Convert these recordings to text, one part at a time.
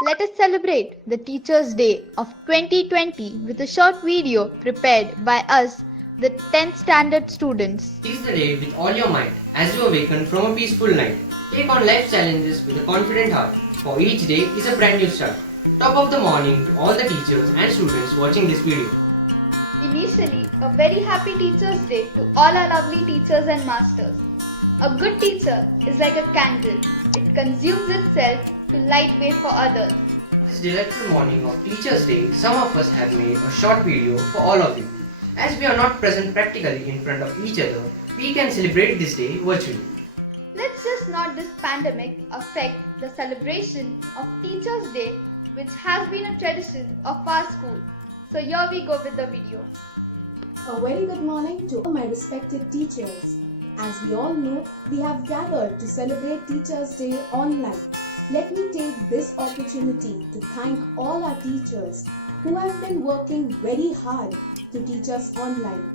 Let us celebrate the Teachers' Day of 2020 with a short video prepared by us, the 10th standard students. Seize the day with all your might as you awaken from a peaceful night. Take on life's challenges with a confident heart, for each day is a brand new start. Top of the morning to all the teachers and students watching this video. Initially, a very happy Teachers' Day to all our lovely teachers and masters. A good teacher is like a candle. It consumes itself to light way for others. This delightful morning of Teachers' Day, some of us have made a short video for all of you. As we are not present practically in front of each other, we can celebrate this day virtually. Let's just not this pandemic affect the celebration of Teachers' Day, which has been a tradition of our school. So here we go with the video. A very good morning to all my respected teachers. As we all know, we have gathered to celebrate Teachers' Day online. Let me take this opportunity to thank all our teachers who have been working very hard to teach us online.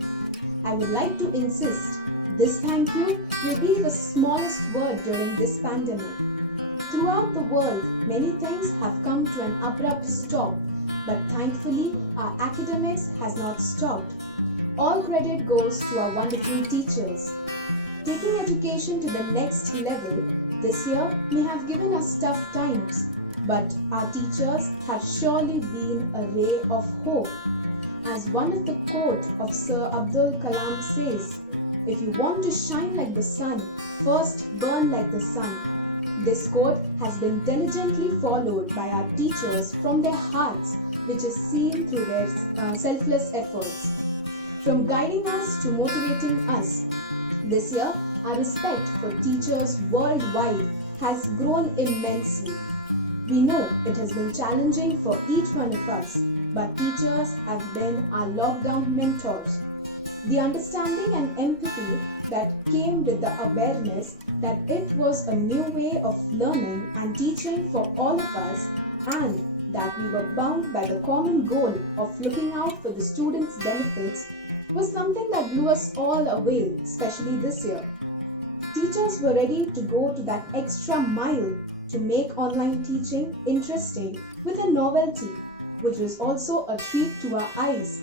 I would like to insist this thank you will be the smallest word during this pandemic. Throughout the world, many things have come to an abrupt stop, but thankfully our academics has not stopped. All credit goes to our wonderful teachers. Taking education to the next level, this year may have given us tough times, but our teachers have surely been a ray of hope. As one of the quote of Sir Abdul Kalam says, "If you want to shine like the sun, first burn like the sun." This quote has been diligently followed by our teachers from their hearts, which is seen through their selfless efforts. From guiding us to motivating us, this year our respect for teachers worldwide has grown immensely. We know it has been challenging for each one of us, but teachers have been our lockdown mentors. The understanding and empathy that came with the awareness that it was a new way of learning and teaching for all of us, and that we were bound by the common goal of looking out for the students' benefits, was something that blew us all away, especially this year. Teachers were ready to go to that extra mile to make online teaching interesting with a novelty, which was also a treat to our eyes.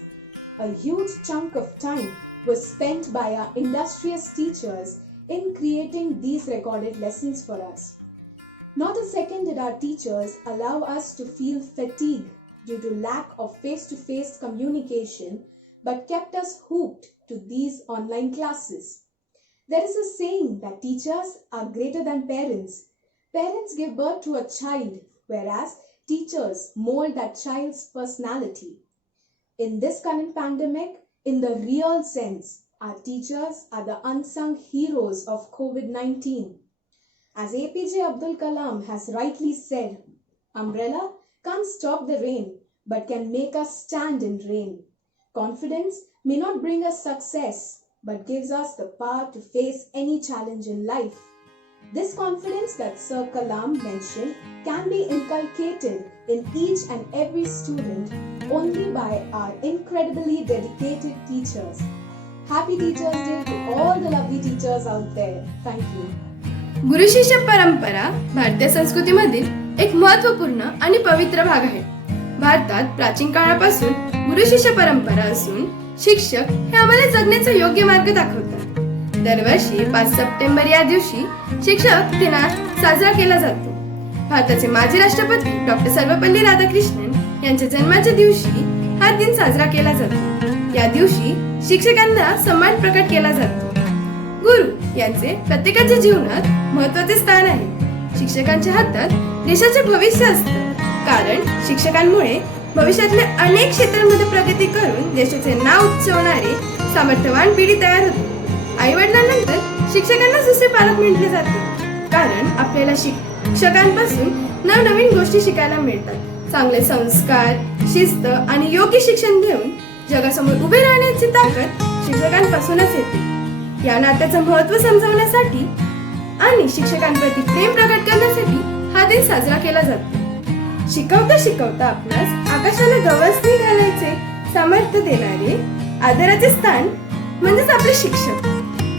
A huge chunk of time was spent by our industrious teachers in creating these recorded lessons for us. Not a second did our teachers allow us to feel fatigue due to lack of face-to-face communication, but kept us hooked to these online classes. There is a saying that teachers are greater than parents. Parents give birth to a child, whereas teachers mold that child's personality. In this current pandemic, in the real sense, our teachers are the unsung heroes of COVID-19. As APJ Abdul Kalam has rightly said, "Umbrella can't stop the rain, but can make us stand in rain." Confidence may not bring us success, but gives us the power to face any challenge in life. This confidence that Sir Kalam mentioned can be inculcated in each and every student only by our incredibly dedicated teachers. Happy Teachers Day to all the lovely teachers out there. Thank you. गुरु शिष्य परंपरा भारतीय संस्कृतीमधील एक महत्त्वपूर्ण आणि पवित्र भाग आहे. भारतात प्राचीन काळापासून गुरु शिष्य परंपरा असून शिक्षक हे आम्हाला जगण्याचा योग्य मार्ग दाखवतात. दरवर्षी 5 सप्टेंबर या दिवशी शिक्षक दिन साजरा केला जातो. भारताचे माजी राष्ट्रपती डॉक्टर सर्वपल्ली राधाकृष्णन यांच्या जन्माच्या दिवशी हा दिन साजरा केला जातो. या दिवशी शिक्षकांना सन्मान प्रकट केला जातो. गुरु यांचे प्रत्येकाच्या जीवनात महत्त्वाचे स्थान आहे. शिक्षकांच्या हातात देशाचे भविष्य असतं, कारण शिक्षकांमुळे भविष्यातल्या अनेक क्षेत्रांमध्ये प्रगती करून देशाचे नाव उंचावणारे सामर्थ्यवान पिढी तयार होते. आई वडिलांनंतर शिक्षकांना दुसरे पालक म्हटले जाते, कारण आपल्याला शिक्षकांपासून नवनवीन गोष्टी शिकायला मिळतात. चांगले संस्कार, शिस्त आणि योग्य शिक्षण घेऊन जगासमोर उभे राहण्याची ताकद शिक्षकांपासूनच येते. या नात्याचं महत्त्व समजावण्यासाठी आणि शिक्षकांप्रती प्रेम प्रकट करण्यासाठी हा दिन साजरा केला जातो. शिकवता शिकवता आपणास आकाशाला गवसणी घालायचे सामर्थ्य देणारे आदराचे स्थान म्हणजेच आपले शिक्षक.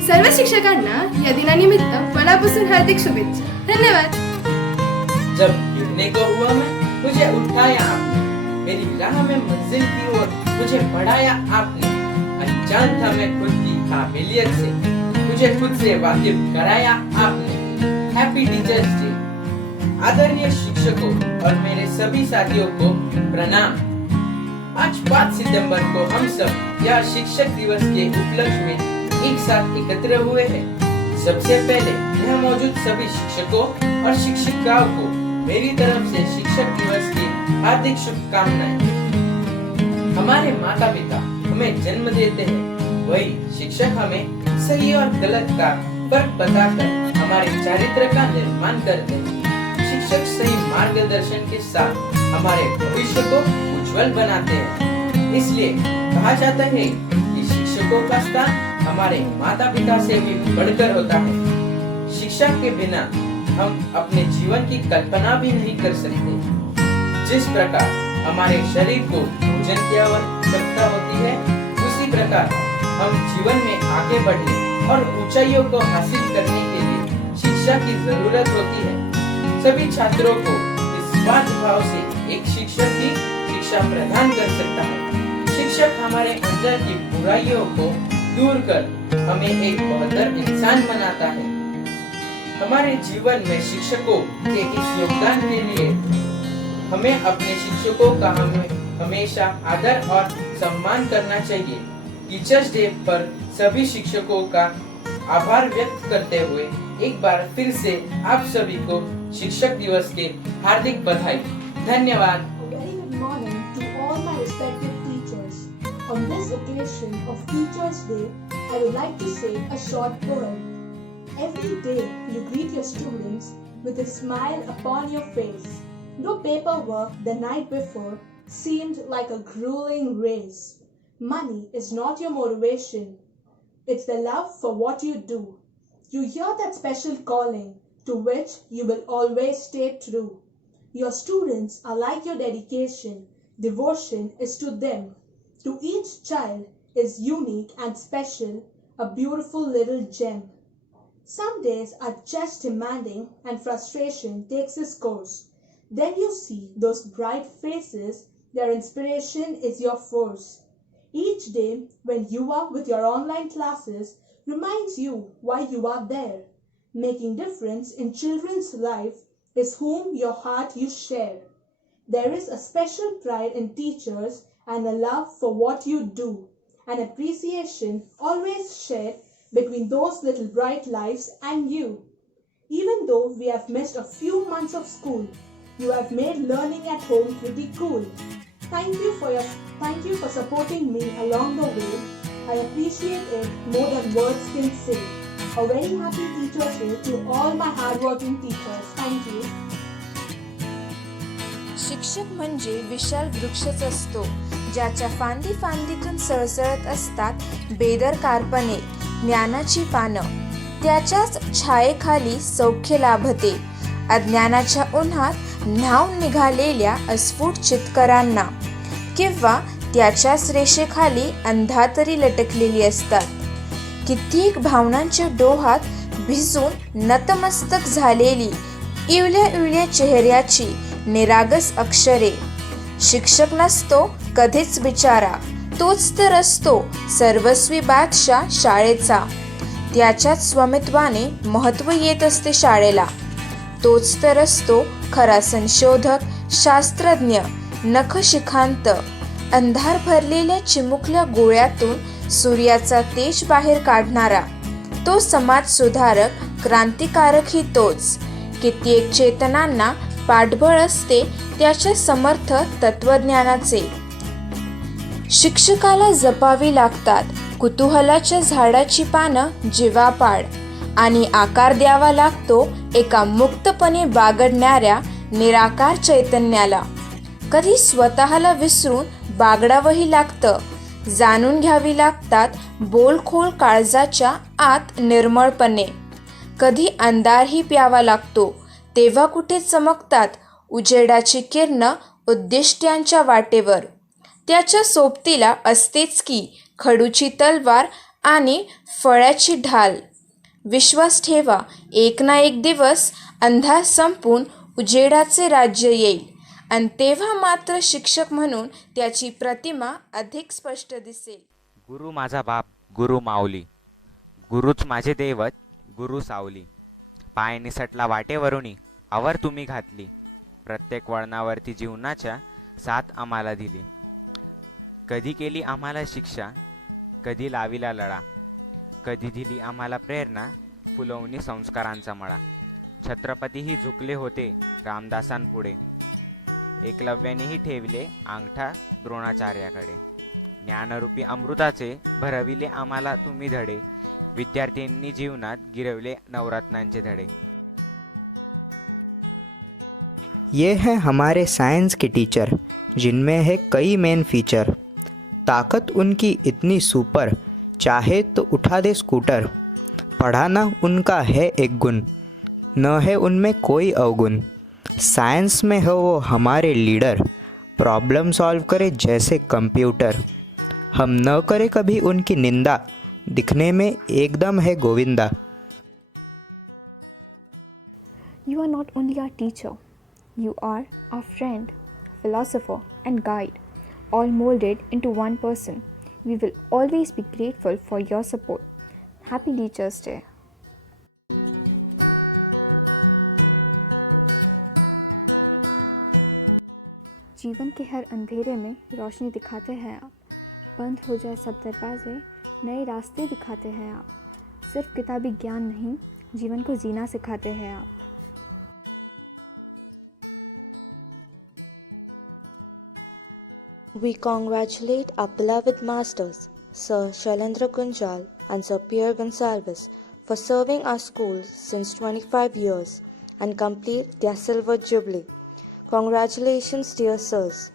सर्व शिक्षकांना या दिनानिमित्त मनापासून हार्दिक शुभेच्छा. धन्यवाद. जब गिरने को हुआ मैं मुझे उठाया आपने, मेरी राह में मंजिल की ओर मुझे बढ़ाया आपने। अनजान था मैं खुद की काबिलियत से, मुझे खुद से वाकिफ कराया आपने। Happy teachers day. आदरणीय शिक्षकों और मेरे सभी साथियों को प्रणाम। आज 5 सितंबर को हम सब यह शिक्षक दिवस के उपलक्ष्य में एक साथ एकत्र हुए हैं। सबसे पहले यहाँ मौजूद सभी शिक्षकों और शिक्षिकाओं को मेरी तरफ से शिक्षक दिवस की हार्दिक शुभकामनाएं। हमारे माता पिता हमें जन्म देते हैं, वही शिक्षक हमें सही और गलत का फर्क बताकर हमारे चरित्र का निर्माण करते हैं। शिक्षक सही मार्गदर्शन के साथ हमारे भविष्य को उज्जवल बनाते हैं। इसलिए कहा जाता है कि शिक्षकों का स्थान हमारे माता पिता से भी बढ़कर होता है। शिक्षा के बिना हम अपने जीवन की कल्पना भी नहीं कर सकते। जिस प्रकार हमारे शरीर को भोजन की आवश्यकता होती है, उसी प्रकार हम जीवन में आगे बढ़ने और ऊंचाइयों को हासिल करने के लिए शिक्षा की जरूरत होती है। सभी छात्रों को निस्वार्थ भाव से एक शिक्षक ही शिक्षा प्रदान कर सकता है। शिक्षक हमारे अंदर की बुराइयों को दूर कर हमें एक बेहतर इंसान बनाता है। हमारे जीवन में शिक्षकों के इस योगदान के लिए हमें अपने शिक्षकों का हमेशा आदर और सम्मान करना चाहिए। टीचर्स डे पर सभी शिक्षकों का आभार व्यक्त करते हुए एक बार फिर से आप सभी को शिक्षक दिवस के हार्दिक बधाई। धन्यवाद। A very good morning to all my respected teachers. On this occasion of Teachers' Day, I would like to say a short poem. Every day you greet your students with a smile upon your face. No paperwork the night before seemed like a grueling race. Money is not your motivation. It's the love for what you do. You hear that special calling to which you will always stay true. Your students are like your dedication. Devotion is to them. To each child is unique and special, a beautiful little gem. Some days are just demanding and frustration takes its course. Then you see those bright faces, their inspiration is your force. Each day when you are with your online classes reminds you why you are there. Making difference in children's life is whom your heart you share. There is a special pride in teachers and a love for what you do, an appreciation always shared between those little bright lives and you. Even though we have missed a few months of school, you have made learning at home pretty cool. Thank you for supporting me along the way. I appreciate it more than words can say. A very happy Teachers' Day to all my hardworking teachers. Thank you. शिक्षक म्हणजे विशाल वृक्षच असतो, ज्याच्या फांदी फांदीतून सळसळत असतात बेदरकारपणे ज्ञानाची पानं. त्याच्याच छायेखाली सौख्य लाभते अज्ञानाच्या उन्हात न्हाऊन निघालेल्या अस्फुट चितकरांना, किंवा त्याच्याच रेषेखाली अंधातरी लटकलेली असतात. कित्येक भावनांच्या डोहात भिजून नतमस्तक झालेली इवल्या इवल्या चेहऱ्याची निरागस अक्षरे. शिक्षक नसतो कधीच बिचारा, तोच तर असतो सर्वस्वी बादशाह शाळेचा. त्याच्याच स्वामित्वाने महत्त्व येत असते शाळेला. तोच तर असतो खरा संशोधक, शास्त्रज्ञ, नखशिखांत. अंधार भरलेल्या चिमुकल्या गोळ्यातून सूर्याचा तेज बाहेर काढणारा तो समाज सुधारक, क्रांतिकारकही तोच. कित्येक चेतनांना पाठबळ असते त्याच्या समर्थ तत्वज्ञानाचे. शिक्षकाला जपावी लागतात कुतूहलाच्या झाडाची पानं जीवापाड, आणि आकार द्यावा लागतो एका मुक्तपणे बागडणाऱ्या निराकार चैतन्याला. कधी स्वतःला विसरून बागडावंही लागतं. जाणून घ्यावी लागतात बोलखोल काळजाच्या आत निर्मळपणे. कधी अंधारही प्यावा लागतो, तेव्हा कुठे चमकतात उजेडाची किरणं उद्दिष्ट्यांच्या वाटेवर. त्याच्या सोबतीला असतेच की खडूची तलवार आणि फळ्याची ढाल. विश्वास ठेवा, एक ना एक दिवस अंधार संपून उजेडाचे राज्य येईल. आणि तेव्हा मात्र शिक्षक म्हणून त्याची प्रतिमा अधिक स्पष्ट दिसेल. गुरु माझा बाप, गुरु माऊली, गुरुच माझे दैवत, गुरु सावली. पाय निसटला वाटेवरुनी, आवर तुम्ही घातली. प्रत्येक वळणावरती जीवनाच्या साथ आम्हाला दिली. कधी केली आम्हाला शिक्षा, कधी लाविला लळा, कधी दिली आम्हाला प्रेरणा, फुलवणी संस्कारांचा मळा. छत्रपतीही झुकले होते रामदासांपुढे, एकलव्यानेही ठेवले अंगठा द्रोणाचार्याकडे. ज्ञानरूपी अमृताचे भरविले आम्हाला तुम्ही धडे, विद्यार्थ्यांनी जीवनात गिरवले नवरत्नांचे धडे. ये हैं हमारे साइंस के टीचर, जिनमें है कई मेन फीचर. ताकत उनकी इतनी सुपर, चाहे तो उठा दे स्कूटर. पढ़ाना उनका है एक गुण, न है उनमें कोई अवगुण. साइंस में है वो हमारे लीडर, प्रॉब्लम सॉल्व करे जैसे कंप्यूटर. हम न करें कभी उनकी निंदा, दिखने में एकदम है Govinda. You are not only our teacher, you are our friend, philosopher, and guide, all molded into one person. We will always be grateful for your support. Happy Teachers' Day. जीवन के हर अंधेरे में रोशनी दिखाते हैं आप. बंद हो जाए सब दरवाजे, नए रास्ते दिखाते हैं आप. सिर्फ किताबी ज्ञान नहीं, जीवन को जीना सिखाते हैं आप. We congratulate our beloved masters, Sir Shailendra Kunjal and Sir Pierre Gonsalves, for serving our school since 25 years and complete their silver jubilee. Congratulations, dear sirs.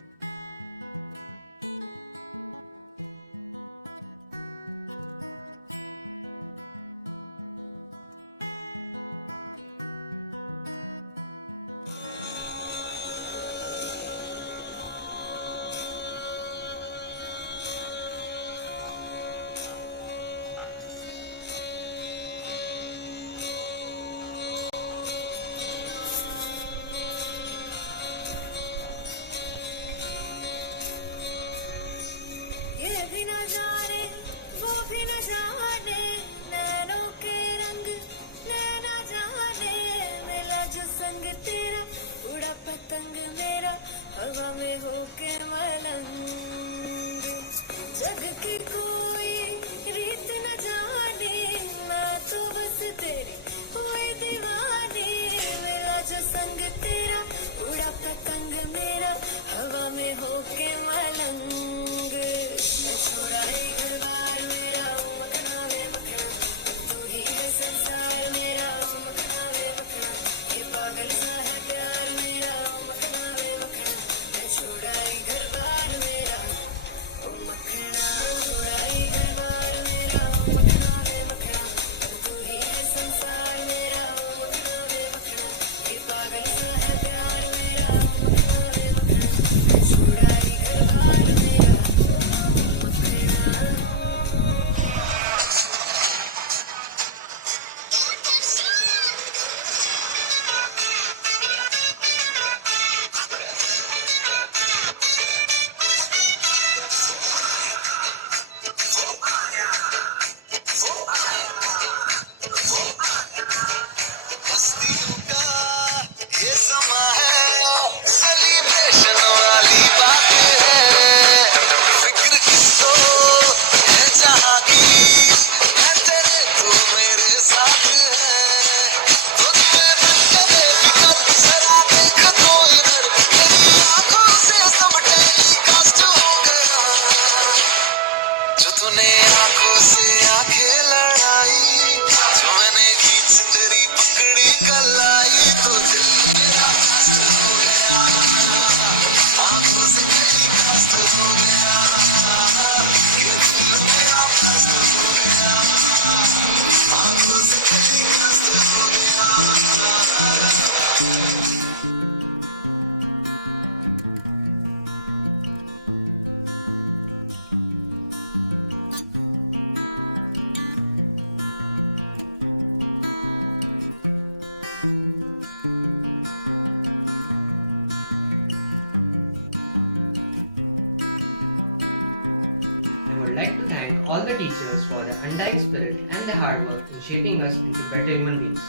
I would like to thank all the teachers for their undying spirit and their hard work in shaping us into better human beings.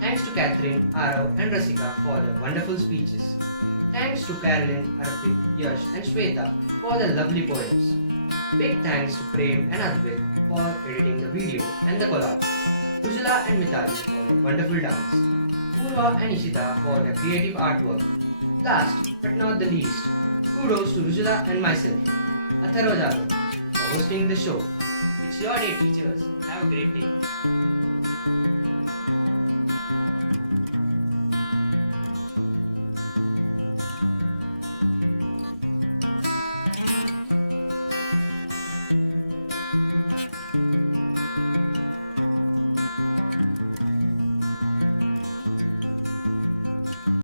Thanks to Catherine, Arav and Rasika for their wonderful speeches. Thanks to Carolyn, Arpit, Yash and Shweta for their lovely poems. Big thanks to Prem and Advait for editing the video and the collage. Ujala and Mitali for their wonderful dance. Purva and Ishita for their creative artwork. Last but not the least, kudos to Ujala and myself, Atharva Jadhav, for hosting the show. It's your day, teachers. Have a great day.